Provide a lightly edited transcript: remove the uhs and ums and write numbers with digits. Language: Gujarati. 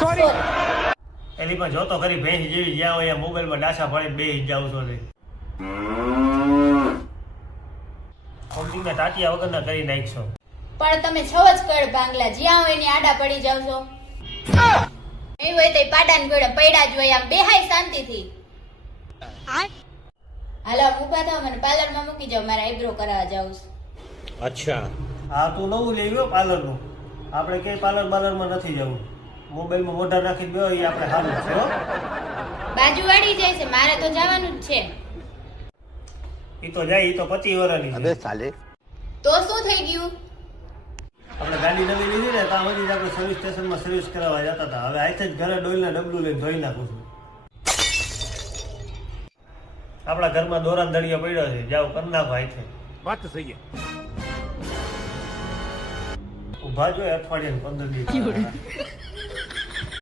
સોરી એની પણ જોતો કરી ભેંસ જેવી જ્યાં હોય મોબાઈલમાં ડાસા ફાડીને બેસી જાવ છો ને કંપનીના તાટિયા વગરના કરી નાખશો. પણ તમે છો જ કર ભાંગલા, જ્યાં હોય ને આડા પડી જાવ છો. નહીં હોય તો પાડાને ગોળે પડ્યા જ હોય, આમ બેહાય શાંતિથી. હાલો ઊભા થાવ, મને પાર્લરમાં મૂકી જાવ, મારે આઈબ્રો કરાવવા જાવું છે. અચ્છા હા તું નવું લેવ્યો પાર્લરનું. આપણે ક્યાંય પાર્લરમાં નથી જવું. મોબાઈલમાં મોઢા નાખી ગયો એ આપણે સારું છે હો. બાજુ વાળી જાય છે, મારે તો જવાનું જ છે. એ તો જાય, એ તો 25 વર્ષની અબે છે. સાલે તો શું થઈ ગયું? આપણે ગાડી નવી લીધી ને ત્યાં બધી આપણે સર્વિસ સ્ટેશનમાં સર્વિસ કરાવવા જતા હતા. હવે આથી જ ઘરે ડોલના ડબલું લઈને ધોઈ નાખું છું. આપણા ઘરમાં દોરાન દળિયો પડ્યો છે, જાઓ કરી નાખો આથી. વાત તો સહી ઉભા જો અઠવાડિયે 15 દિવસ